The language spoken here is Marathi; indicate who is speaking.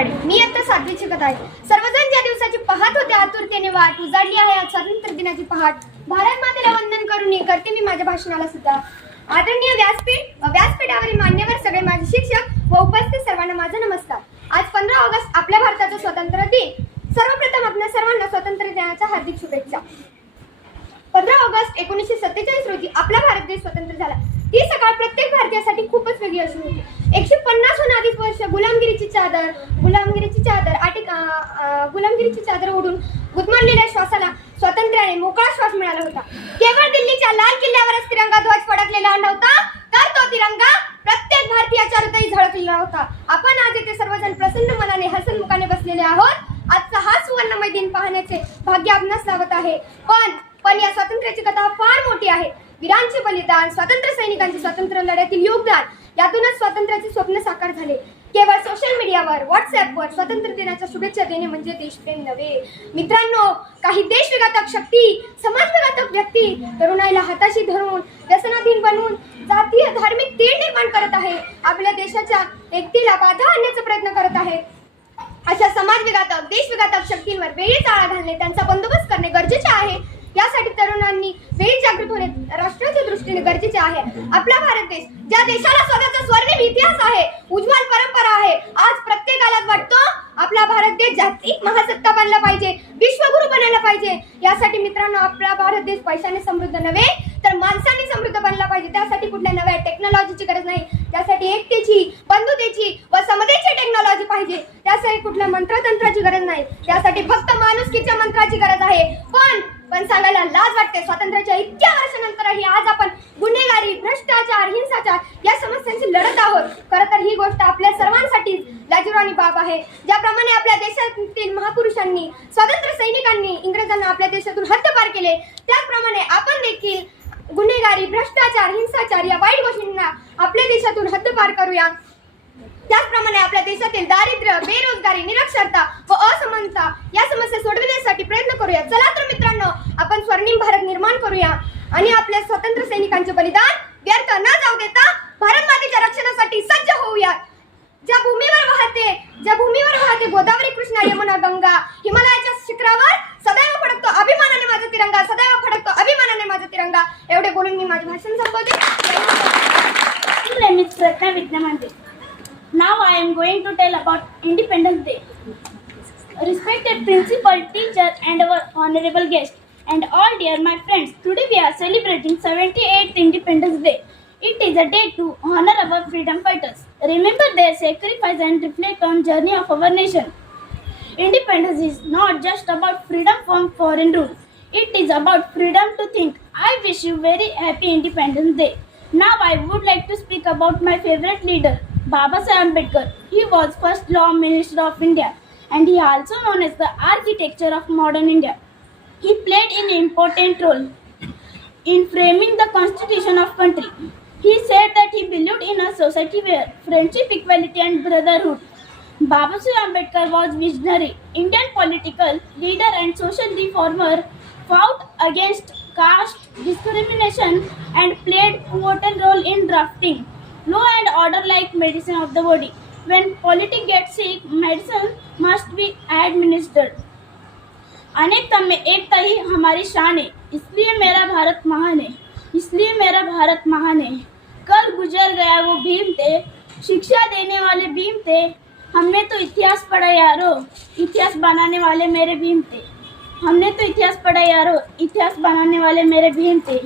Speaker 1: पाडी मी आता सातवी शिकत आहे. सर्वजण ज्या दिवसाची पाहत होते आतुरतेने वाट उजाडली आहे. आज स्वातंत्र्य दिनाची पहाट. भारत मातेला वंदन करून करते मी माझ्या भाषणाला सुद्धा. आदरणीय व्यासपीठ व व्यासपीठावरील मान्यवर सगळे माझे शिक्षक व उपस्थित सर्वांना माझा नमस्कार. आज पंधरा ऑगस्ट आपल्या भारताचा स्वातंत्र्य दिन. सर्वप्रथम आपल्या सर्वांना स्वातंत्र्य दिनाच्या हार्दिक शुभेच्छा. पंधरा ऑगस्ट एकोणीसशे सत्तेचाळीस रोजी आपला भारत देश स्वतंत्र झाला. ती सकाळ प्रत्येक भारतीयासाठी खूपच वेगळी अशी होती. एकशे पन्नासहून अधिक वर्ष. गुलामगिरीची चादर गुलामगिरीची चादर आटी गुलामगिरीची चादर ओढून गुदमरलेल्या श्वासाला स्वातंत्र्याने मोकळा श्वास मिळाला होता. केवळ दिल्लीच्या लाल किल्ल्यावरच तिरंगा ध्वज फडकलेला नव्हता तर तो तिरंगा प्रत्येक भारतीयाच्या हृदयी झळकलेला होता. आपण आज येथे सर्वजण प्रसन्न मनाने हसनमुखाने बसलेले आहोत. आजचा हा सुवर्णमय दिन पाहण्याचे भाग्य आपणास लावत आहे. पण पण या स्वातंत्र्याची कथा फार मोठी आहे. वीरांचे बलिदान स्वातंत्र्य सैनिकांचे स्वातंत्र्य लढ्यातील योगदान यातूनच स्वातंत्र्याचे स्वप्न साकार झाले. केवळ सोशल मीडियावर व्हॉट्सअपवर स्वातंत्र्य दिनाच्या शुभेच्छा देणे म्हणजे देशप्रेम नव्हे. मित्रांनो काही देशविघातक शक्ती समाजविघातक व्यक्ती तरुणाईला हाताशी धरून व्यसनाधीन बनवून जातीय धार्मिक तीळ निर्माण करत आहे. आपल्या देशाच्या एकतेला बाधा आणण्याचा प्रयत्न करत आहे अशा समाजविघातक देशविघातक शक्तींवर वेळीच आळा घालणे त्यांचा बंदोबस्त करणे गरजेचे आहे यासाठी तरुणांनी वेळी जागृत होणे राष्ट्राच्या दृष्टीने गरजेचे आहे. आपला भारत देश ज्या देशाला स्वतःचा स्वर्णिम इतिहास आहे उज्ज्वल परंपरा आहे आज प्रत्येकाला वाटतो आपला भारत देश जागतिक महासत्ता बनला पाहिजे विश्वगुरु बनायला पाहिजे. यासाठी मित्रांनो आपला भारत देश पैशाने समृद्ध नव्हे तर माणसाने समृद्ध बनला पाहिजे. त्यासाठी कुठल्या नव्या टेक्नॉलॉजीची गरज नाही. त्यासाठी एकतेची बंधुतेची व समतेची टेक्नॉलॉजी पाहिजे. त्यासाठी कुठल्या मंत्रतंत्राची गरज नाही. त्यासाठी फक्त माणुसकीच्या मंत्राची गरज आहे. पण पण सांगायला लाज वाटते. स्वातंत्र्याच्या इतक्या वर्षानंतरही आज आपण गुन्हेगारी भ्रष्टाचार हिंसाचार या समस्यांशी लढत आहोत. खरं तर ही गोष्ट आपल्या सर्वांसाठी लाजीवानी बाब आहे. ज्याप्रमाणे आपल्या देशातील महापुरुषांनी स्वातंत्र्य सैनिकांनी इंग्रजांना आपल्या देशातून हद्दपार केले त्याचप्रमाणे आपण देखील गुन्हेगारी भ्रष्टाचार हिंसाचार या वाईट गोष्टींना आपल्या देशातून हद्दपार करूया. त्याचप्रमाणे आपल्या देशातील दारिद्र्य बेरोजगारी निरक्षरता व असमानता या समस्या सोडविण्यासाठी प्रयत्न करूया. चला तर मित्रांनो आपण स्वर्णिम भारत निर्माण करूया आणि आपल्या स्वतंत्र सैनिकांचे बलिदान व्यर्थ न जाऊ देता भारत मातेच्या रक्षणासाठी सज्ज होऊया. ज्या भूमीवर वाहते ज्या भूमीवर वाहते गोदावरी कृष्णा यमुना गंगा हिमालयाच्या शिखरावर सदैव फडकतो अभिमानाने माझा तिरंगा सदैव फडकतो अभिमानाने माझा तिरंगा. एवढे बोलून मी माझे भाषण संपवते.
Speaker 2: मित्र विद्यमान. Now I am going to tell about Independence Day. Respected principal, teacher, and our honorable guest, and all dear my friends, today we are celebrating 78th Independence Day. It is a day to honor our freedom fighters, remember their sacrifice, and reflect on journey of our nation. Independence is not just about freedom from foreign rule. It is about freedom to think. I wish you very happy Independence Day. Now I would like to speak about my favorite leader, Baba Sahib Ambedkar. He was first law minister of India and he also known as the architecture of modern India. He played an important role in framing the constitution of country. He said that he believed in a society where friendship, equality and brotherhood Baba Sahib Ambedkar was visionary, Indian political leader and social reformer, fought against caste discrimination and played pivotal role in drafting law and order like medicine of the body. When politics gets sick, medicine must be administered. अनेकता में एकता ही हमारी शान है इसलिए मेरा भारत महान है इसलिए मेरा भारत महान है कल गुजर गया वो भीम थे शिक्षा देने वाले भीम थे हमने तो इतिहास पढ़ा यारो इतिहास बनाने वाले मेरे भीम थे हमने तो इतिहास पढ़ा यारो इतिहास बनाने वाले मेरे भीम थे।